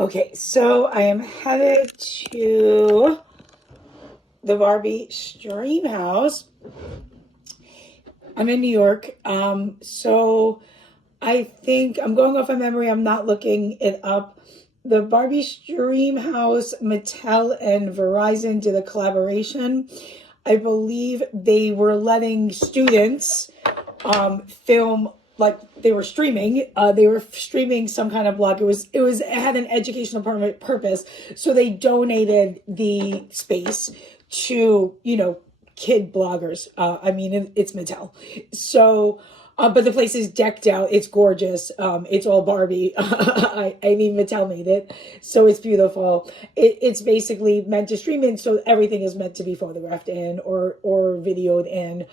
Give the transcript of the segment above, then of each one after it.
Okay, so I am headed to the Barbie Stream House. I'm in New York. So I think I'm going off of memory. I'm not looking it up. The Barbie Stream House, Mattel, and Verizon did a collaboration. I believe they were letting students film, like they were streaming. They were streaming some kind of blog. It had an educational purpose. So they donated the space to, kid bloggers. I mean, it's Mattel. So, but the place is decked out. It's gorgeous. It's all Barbie. I mean, Mattel made it. So it's beautiful. It's basically meant to stream in. So everything is meant to be photographed in or videoed in.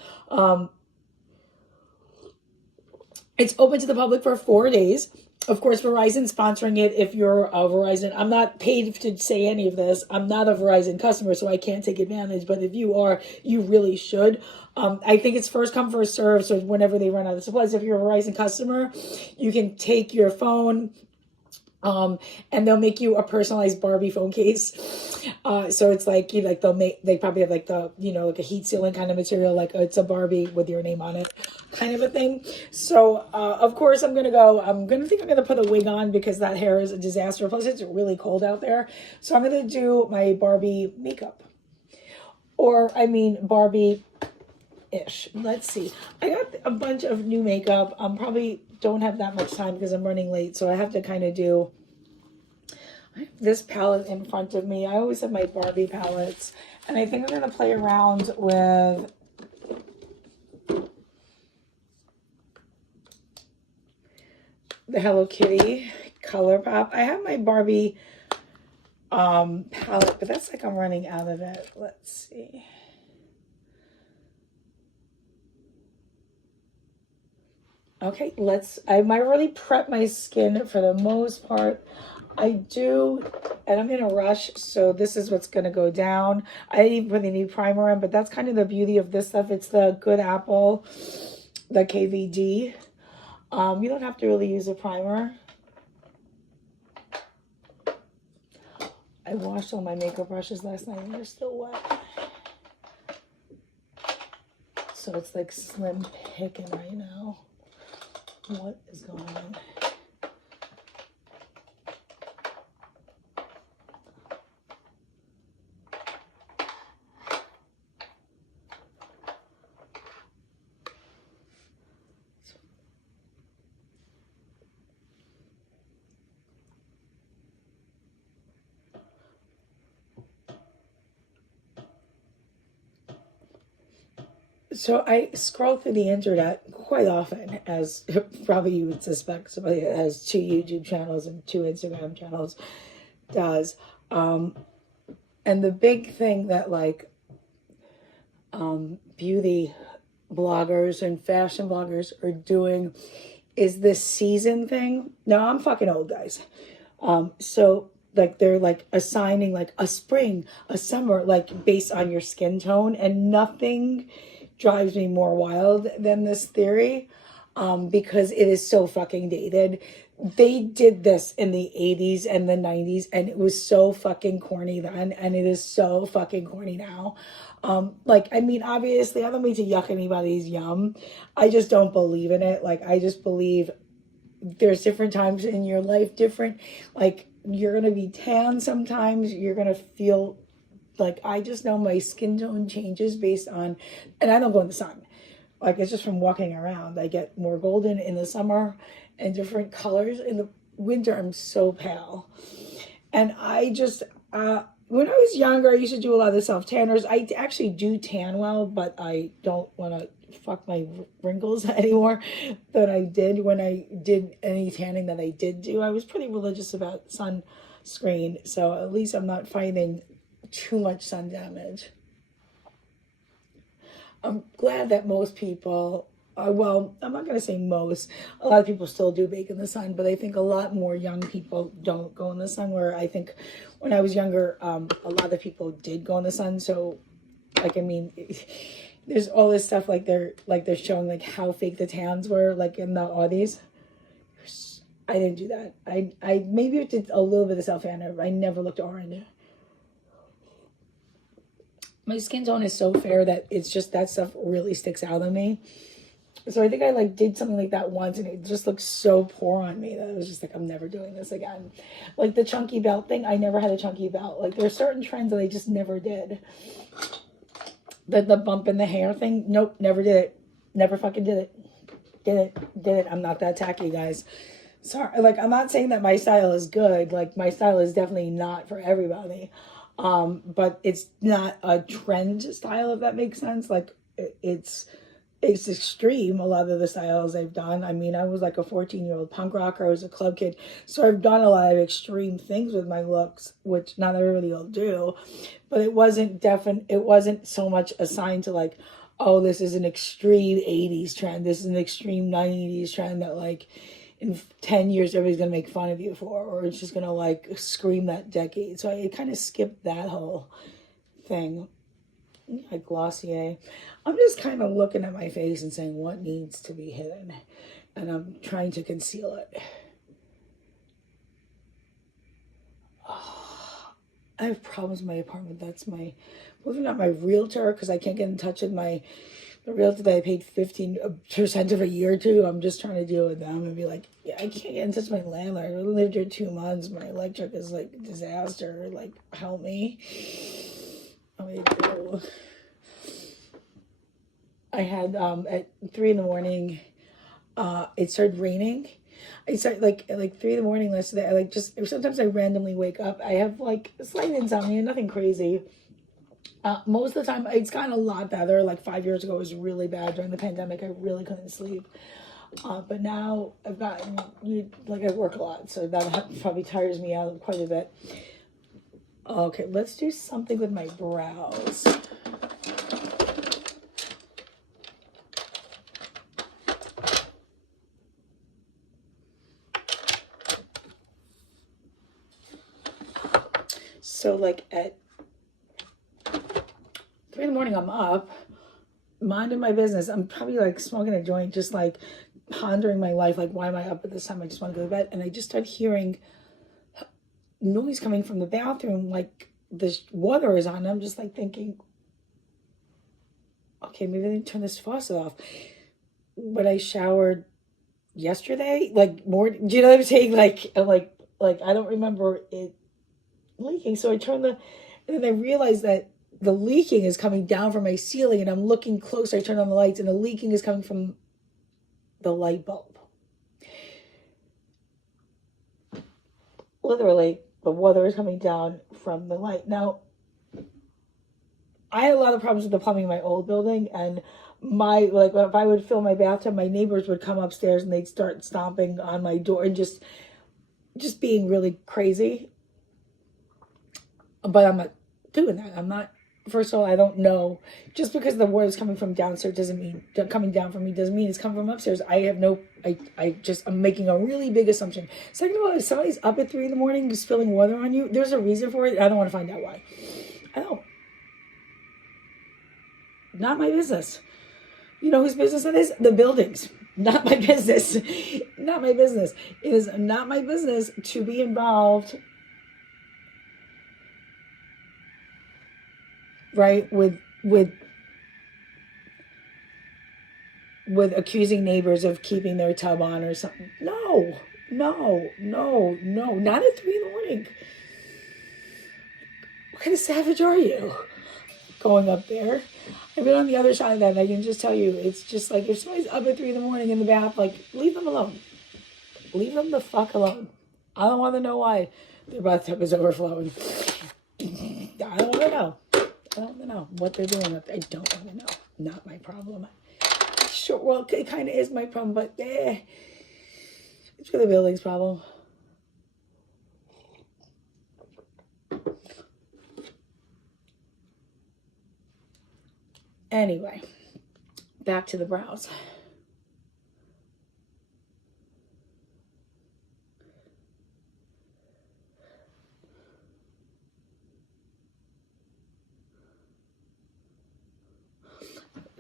It's open to the public for 4 days. Of course, Verizon sponsoring it. If you're a Verizon, I'm not paid to say any of this. I'm not a Verizon customer, so I can't take advantage. But if you are, you really should. I think it's first come, first serve. So whenever they run out of supplies, if you're a Verizon customer, you can take your phone, and they'll make you a personalized Barbie phone case. So it's like, they probably have like the, like a heat sealing kind of material, like it's a Barbie with your name on it kind of a thing. So, of course I'm going to think I'm going to put a wig on because that hair is a disaster. Plus it's really cold out there. So I'm going to do my Barbie makeup, or I mean, Barbie-ish. Let's see. I got a bunch of new makeup. Probably don't have that much time because I'm running late. So I have to kind of do this palette in front of me. I always have my Barbie palettes. And I think I'm going to play around with the Hello Kitty ColourPop. I have my Barbie palette, but that's like I'm running out of it. Let's see. Okay, I might already prep my skin for the most part. I do, and I'm in a rush, so this is what's going to go down. I didn't even really need primer on, but that's kind of the beauty of this stuff. It's the Good Apple, the KVD. You don't have to really use a primer. I washed all my makeup brushes last night, and they're still wet. So it's like slim picking right now. What is going on? So I scroll through the internet quite often, as probably you would suspect somebody that has 2 YouTube channels and 2 Instagram channels does. And the big thing that beauty bloggers and fashion bloggers are doing is this season thing. Now I'm fucking old, guys. So like they're like assigning like a spring, a summer, like based on your skin tone, and nothing drives me more wild than this theory, because it is so fucking dated. They did this in the 80s and the 90s, and it was so fucking corny then, and it is so fucking corny now. I mean, obviously, I don't mean to yuck anybody's yum. I just don't believe in it. Like, I just believe there's different times in your life, different, like, you're gonna be tan sometimes, you're gonna feel like, I just know my skin tone changes based on, and I don't go in the sun. Like, it's just from walking around. I get more golden in the summer and different colors. In the winter, I'm so pale. And I just, when I was younger, I used to do a lot of the self-tanners. I actually do tan well, but I don't want to fuck my wrinkles anymore than I did when I did any tanning that I did do. I was pretty religious about sunscreen, so at least I'm not finding too much sun damage. I'm glad that most people, well, I'm not going to say most, a lot of people still do bake in the sun, but I think a lot more young people don't go in the sun, where I think when I was younger, a lot of people did go in the sun. So, like, I mean, there's all this stuff, like they're showing like how fake the tans were, like in the Audis. I didn't do that. I maybe it did a little bit of self-tanner. I never looked orange. My skin tone is so fair that it's just that stuff really sticks out on me. So I think I like did something like that once and it just looked so poor on me that I was just like, I'm never doing this again. Like the chunky belt thing, I never had a chunky belt. Like there are certain trends that I just never did. The bump in the hair thing, nope, never did it. Never fucking did it. Did it. I'm not that tacky, guys. Sorry, like I'm not saying that my style is good. Like my style is definitely not for everybody. But it's not a trend style, if that makes sense. Like it's extreme, a lot of the styles I've done. I mean, I was like a 14-year-old punk rocker. I was a club kid. So I've done a lot of extreme things with my looks, which not everybody will do. But it wasn't it wasn't so much assigned to like, oh, this is an extreme 80s trend. This is an extreme 90s trend that like in 10 years everybody's going to make fun of you for, or it's just going to like scream that decade. So I kind of skipped that whole thing. Like Glossier. I'm just kind of looking at my face and saying what needs to be hidden, and I'm trying to conceal it. Oh, I have problems in my apartment. That's my, believe it or not, my realtor, because I can't get in touch with the realtor that I paid 15% of a year to. I'm just trying to deal with them and be like, yeah, I can't get in touch with my landlord. I lived here 2 months. My electric is like a disaster. Like, help me. I had at 3 in the morning, it started raining. It started like 3 in the morning yesterday. I like just sometimes I randomly wake up. I have like slight insomnia, nothing crazy. Most of the time it's gotten a lot better. Like 5 years ago it was really bad during the pandemic. I really couldn't sleep. But now I've gotten like I work a lot, so that probably tires me out quite a bit. Okay, let's do something with my brows. So like at 3 in the morning, I'm up, minding my business. I'm probably like smoking a joint, just like pondering my life. Like, why am I up at this time? I just want to go to bed. And I just started hearing noise coming from the bathroom, like the water is on. I'm just like thinking, okay, maybe I need to turn this faucet off. But I showered yesterday, like more, do you know what I'm saying? Like I don't remember it leaking. So I turned and then I realized that the leaking is coming down from my ceiling, and I'm looking closer. I turn on the lights and the leaking is coming from the light bulb. Literally, the water is coming down from the light. Now, I had a lot of problems with the plumbing in my old building, and like if I would fill my bathtub, my neighbors would come upstairs and they'd start stomping on my door and just being really crazy. But I'm not doing that. I'm not. First of all, I don't know. Just because the water is coming from downstairs doesn't mean coming down from me doesn't mean it's coming from upstairs. I have no. I'm making a really big assumption. Second of all, if somebody's up at 3 in the morning spilling water on you, there's a reason for it. I don't want to find out why. I don't. Not my business. You know whose business it is? The buildings. Not my business. Not my business. It is not my business to be involved, right, with accusing neighbors of keeping their tub on or something. No. Not at 3 in the morning. What kind of savage are you? Going up there. I've been on the other side of that, and I can just tell you, it's just like if somebody's up at 3 in the morning in the bath, like, leave them alone. Leave them the fuck alone. I don't want to know why their bathtub is overflowing. I don't want to know. I don't want to know what they're doing up there. I don't want to know. Not my problem. Sure, well, it kind of is my problem, but it's for the building's problem. Anyway, back to the brows.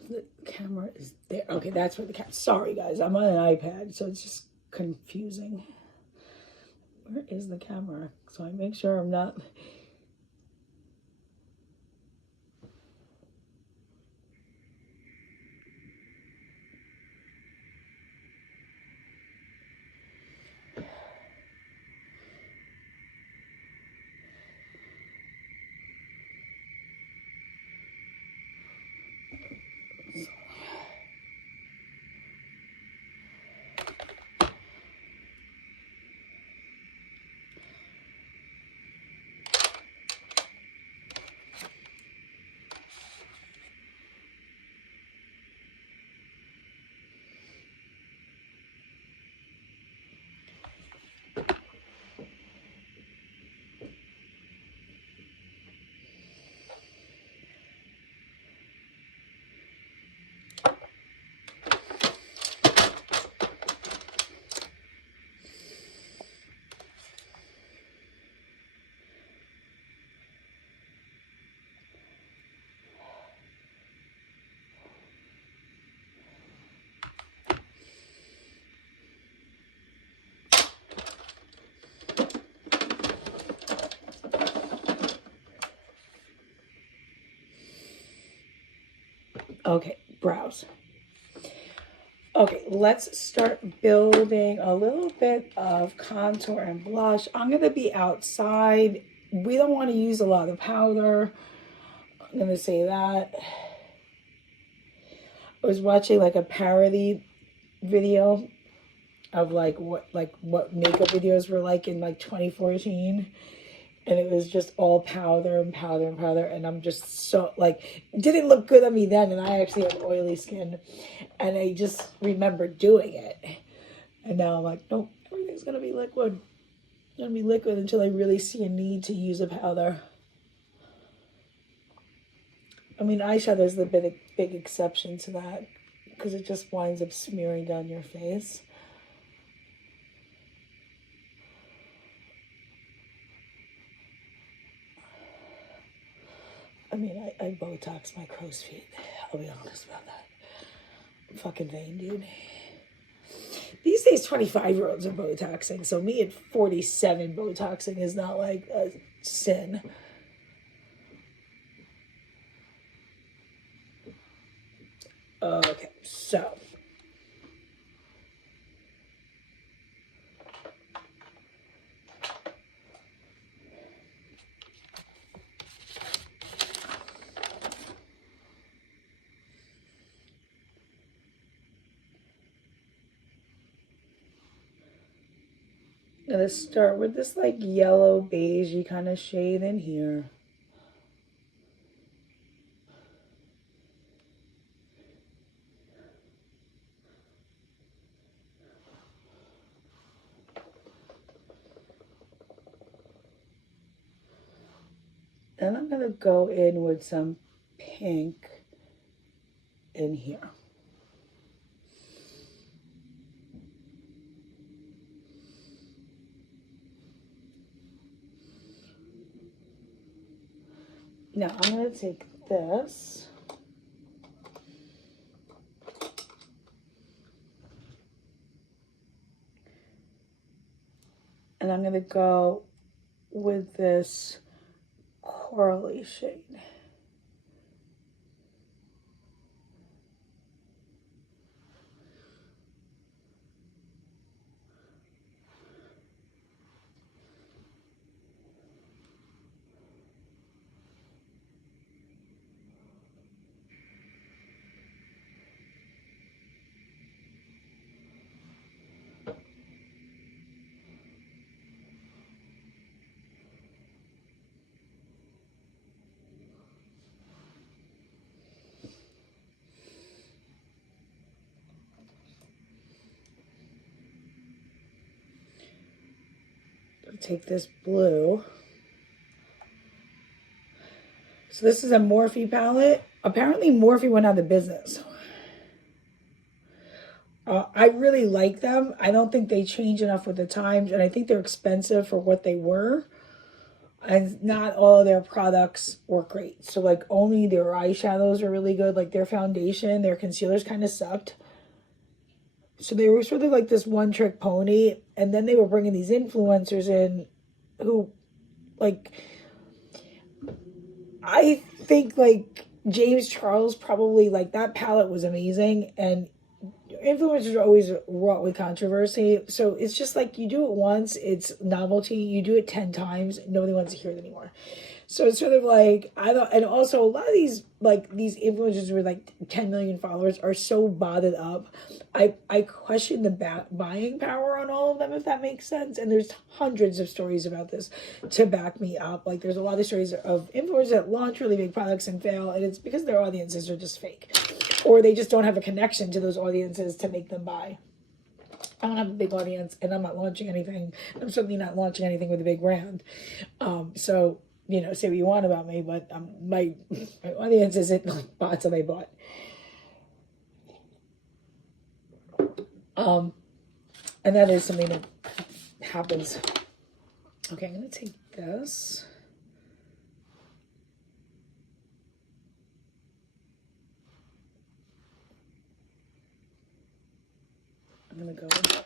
The camera is there. Okay, that's where the camera. Sorry, guys. I'm on an iPad, so it's just confusing. Where is the camera? So I make sure I'm not... Okay, brows. Okay, let's start building a little bit of contour and blush. I'm going to be outside. We don't want to use a lot of powder. I'm going to say that. I was watching like a parody video of like what makeup videos were like in like 2014. And it was just all powder and powder and powder. And I'm just so, like, it didn't look good on me then. And I actually have oily skin. And I just remember doing it. And now I'm like, nope, everything's going to be liquid. It's going to be liquid until I really see a need to use a powder. I mean, eyeshadow is the big exception to that. Because it just winds up smearing down your face. I mean, I Botox my crow's feet. I'll be honest about that. I'm fucking vain, dude. These days, 25-year-olds are Botoxing. So me at 47 Botoxing is not like a sin. Okay, so. I'm gonna start with this like yellow beigey kind of shade in here. Then I'm gonna go in with some pink in here. Now I'm going to take this and I'm going to go with this corally shade. Take this blue. So this is a Morphe palette. Apparently Morphe went out of business. I really like them. I don't think they change enough with the times, and I think they're expensive for what they were. And not all of their products were great. So like only their eyeshadows are really good. Like their foundation, their concealers kind of sucked. So they were sort of like this one trick pony, and then they were bringing these influencers in who, like, I think like James Charles probably, like, that palette was amazing, and influencers are always wrought with controversy. So it's just like you do it once, it's novelty. You do it 10 times, nobody wants to hear it anymore. So it's sort of like, I thought, and also a lot of these, like, these influencers with like 10 million followers are so botted up. I question the buying power on all of them, if that makes sense. And there's hundreds of stories about this to back me up. Like, there's a lot of stories of influencers that launch really big products and fail, and it's because their audiences are just fake, or they just don't have a connection to those audiences to make them buy. I don't have a big audience, and I'm not launching anything. I'm certainly not launching anything with a big brand. So, you know, say what you want about me, but my audience isn't like bots that I bought. And that is something that happens. Okay, I'm going to take this. I'm going to go with that.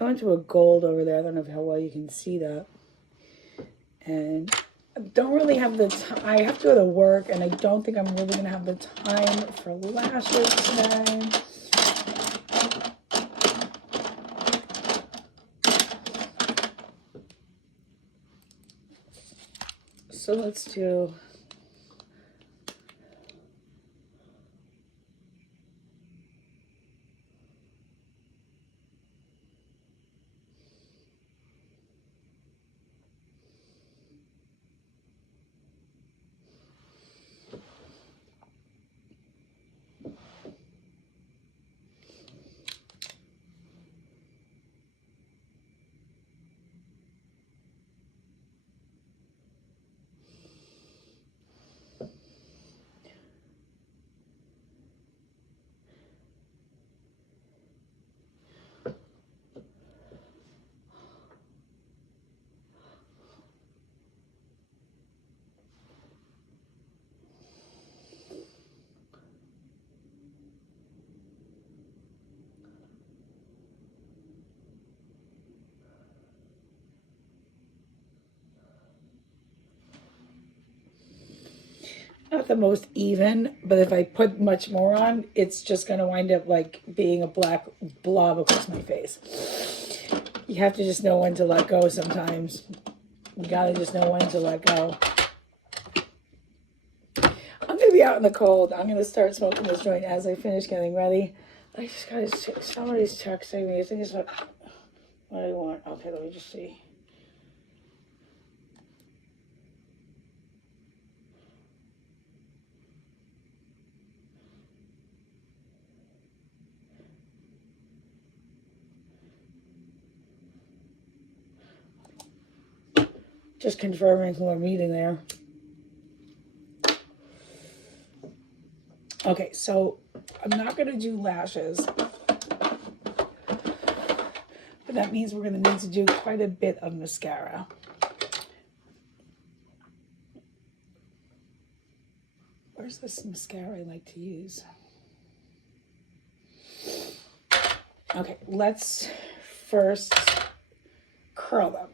I went to a gold over there. I don't know how well you can see that. And I don't really have the time. I have to go to work, and I don't think I'm really going to have the time for lashes today. So let's do... Not the most even, but if I put much more on, it's just going to wind up like being a black blob across my face. You have to just know when to let go sometimes. You got to just know when to let go. I'm going to be out in the cold. I'm going to start smoking this joint as I finish getting ready. I just got to... Somebody's texting me. I think it's what I want. Okay, let me just see. Just confirming who I'm meeting there. Okay, so I'm not going to do lashes. But that means we're going to need to do quite a bit of mascara. Where's this mascara I like to use? Okay, let's first curl them.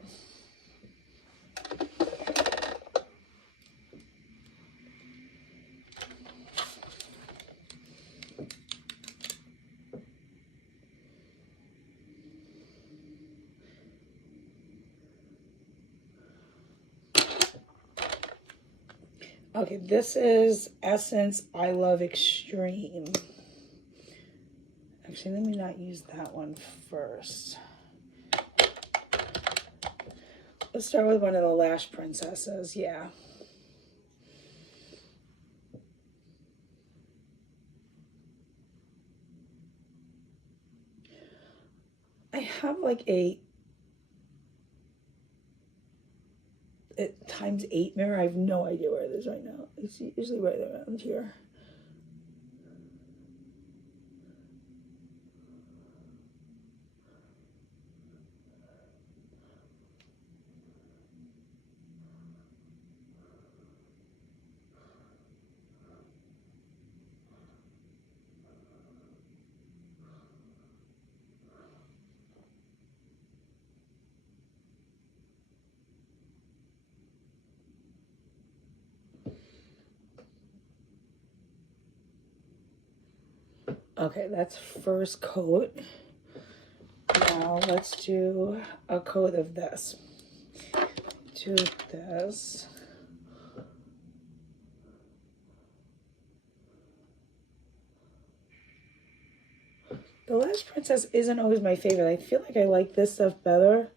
Okay, this is Essence I Love Extreme. Actually, let me not use that one first. Let's start with one of the Lash Princesses, yeah. I have like a ×8 mirror. I have no idea where it is right now. It's usually right around here. Okay, that's first coat. Now let's do a coat of this. Do this. The Lash Princess isn't always my favorite. I feel like I like this stuff better.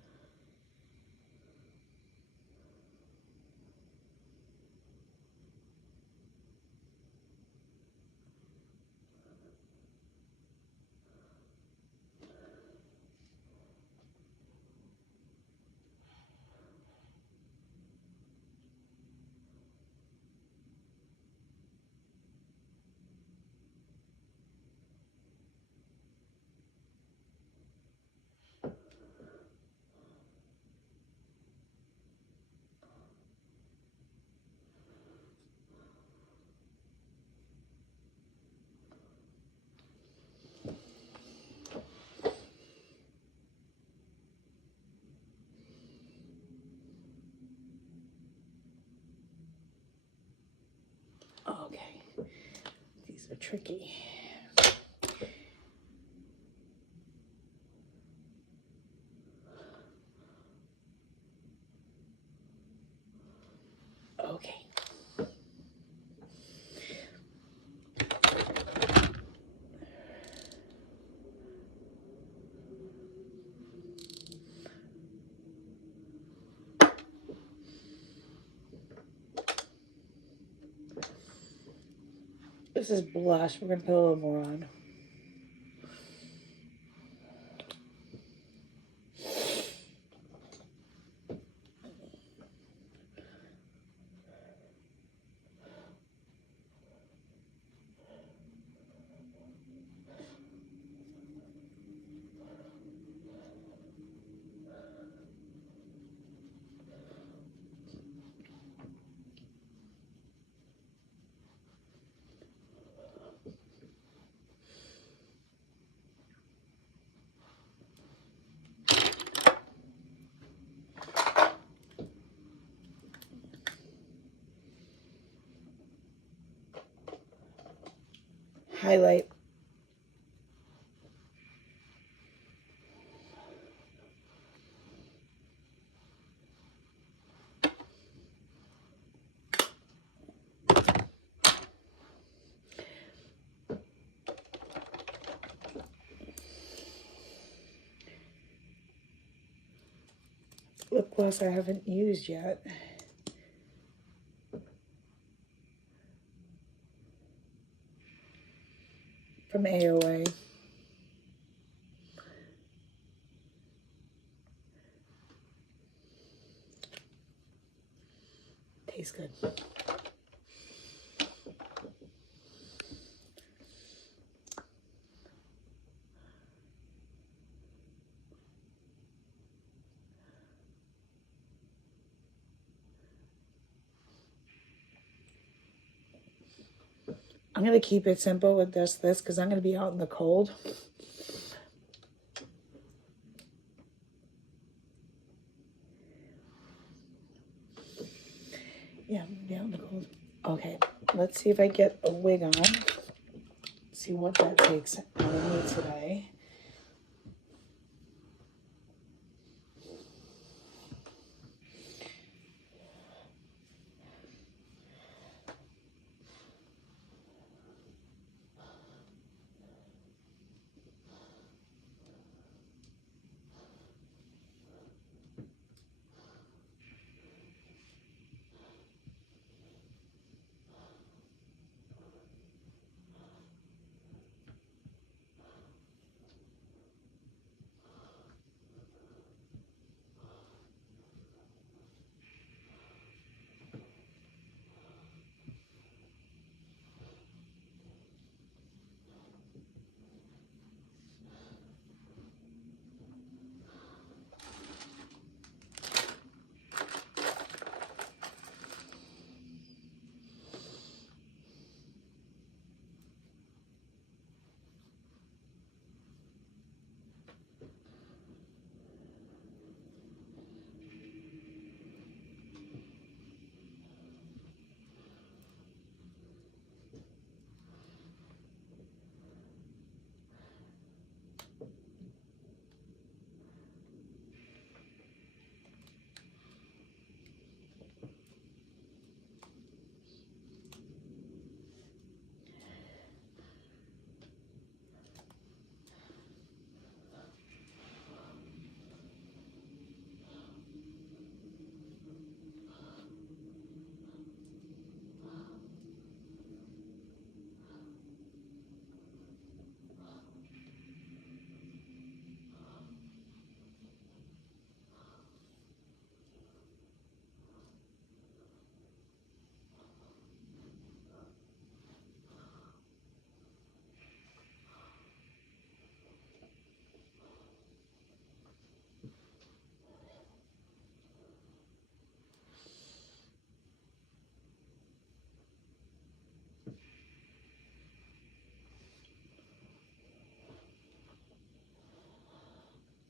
Okay, these are tricky. Okay. This is blush. We're gonna put a little more on. Highlight. Lip gloss I haven't used yet. From AOA. Tastes good. I'm going to keep it simple with this because I'm going to be out in the cold. Yeah, I'm going to be out in the cold. Okay, let's see if I get a wig on. See what that takes out of me today.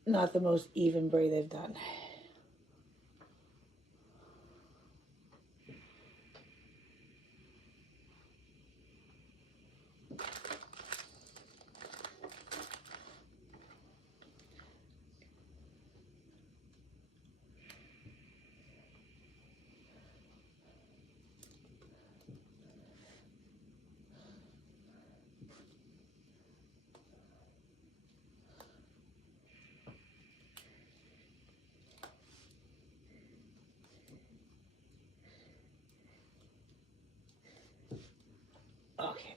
not the most even braid they've done. Okay.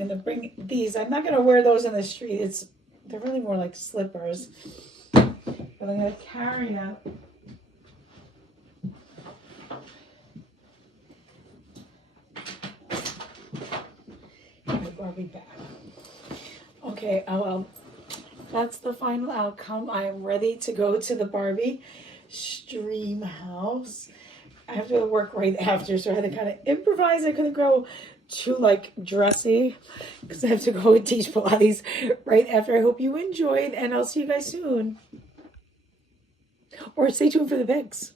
I'm gonna bring these. I'm not gonna wear those in the street. They're really more like slippers. But I'm gonna carry out my Barbie bag. Okay, that's the final outcome. I am ready to go to the Barbie stream house. I have to work right after, so I had to kind of improvise. I couldn't go too like dressy because I have to go and teach Pilates right after. I hope you enjoyed, and I'll see you guys soon. Or stay tuned for the pics.